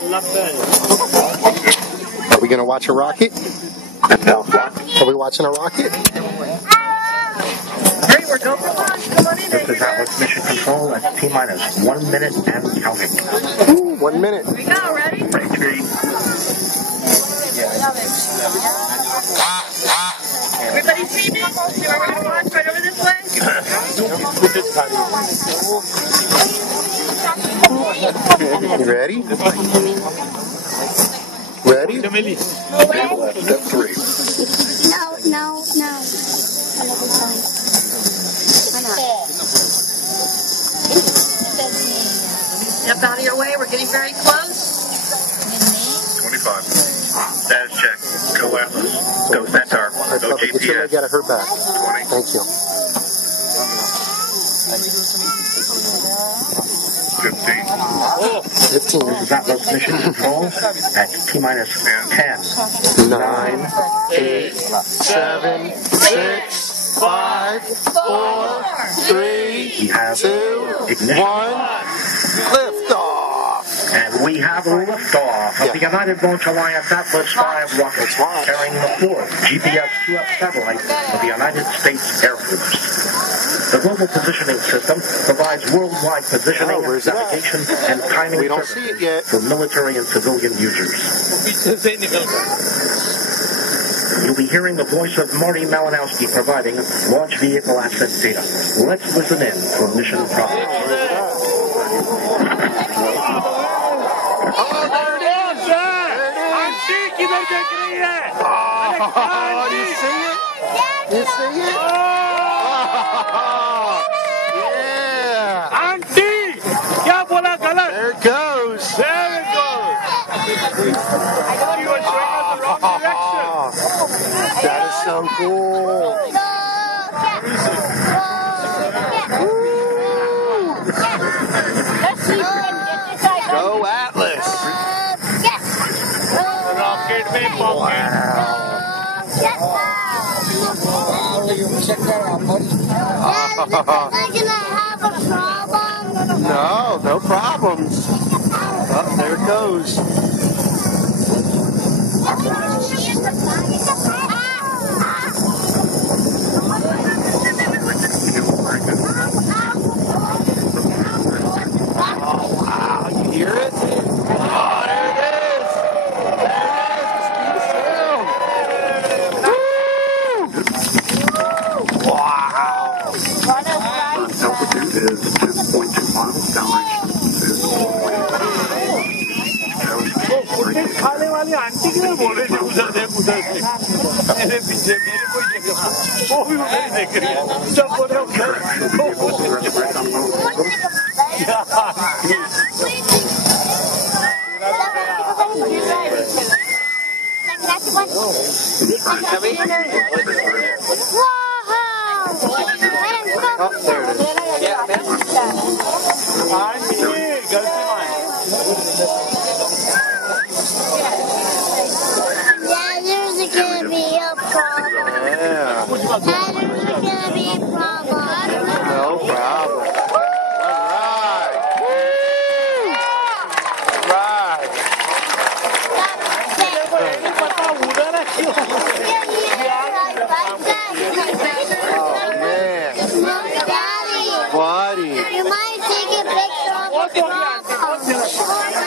Are we going to watch a rocket? Are we watching a rocket? Hey, we're go for launch. Come on in, This is Atlas Mission Control at T-minus 1 minute and counting. Ooh, 1 minute. Here we go, ready? Ready, three. Everybody see me? See where we're going to launch? Right over this way? You ready? Ready? Step 3. No. Step out of your way. We're getting very close. 25. Status check. Go Atlas. Go Centaur. All right, Go Puppy, get your leg out GPS. of her back. 20. Thank you. 15. 15. This is Atlas Mission Control at T-minus 10. 9, 8, 7, 6, 5, 4, 3, We have 2, 1. ignition. Lift off. And we have liftoff of the United Launch Alliance Atlas V rocket That's right. carrying the fourth GPS 2F satellite of the United States Air Force. The global positioning system provides worldwide positioning, Oh, where's it at? navigation, and timing We don't see it yet. for military and civilian users. You'll be hearing the voice of Marty Malinowski providing launch vehicle ascent data. Let's listen in for mission progress. Oh, there it is. Oh, do you see it? You see it? Oh, yeah. There it goes. That is so cool. Go Atlas. Check that out, buddy. Am I gonna have a problem? No problems. Oh, there it goes. Oh, wow. You hear it? Oh, there it is. There it is. The speed of sound. Woo! Wow. Altitude is 10.2 miles. Downrange is खाने वाली aunty के बोल रहे थे उधर देख मेरे पीछे मेरे कोई देख वो भी उधर ही देख रही है सब बोल रहे उधर Oh, there it is. Aunty गलती मार There's gonna be a problem. Yeah. There's gonna be a problem. No problem. All right. Woo! Right. Oh, man. Daddy, Buddy. you might take a picture of the problem.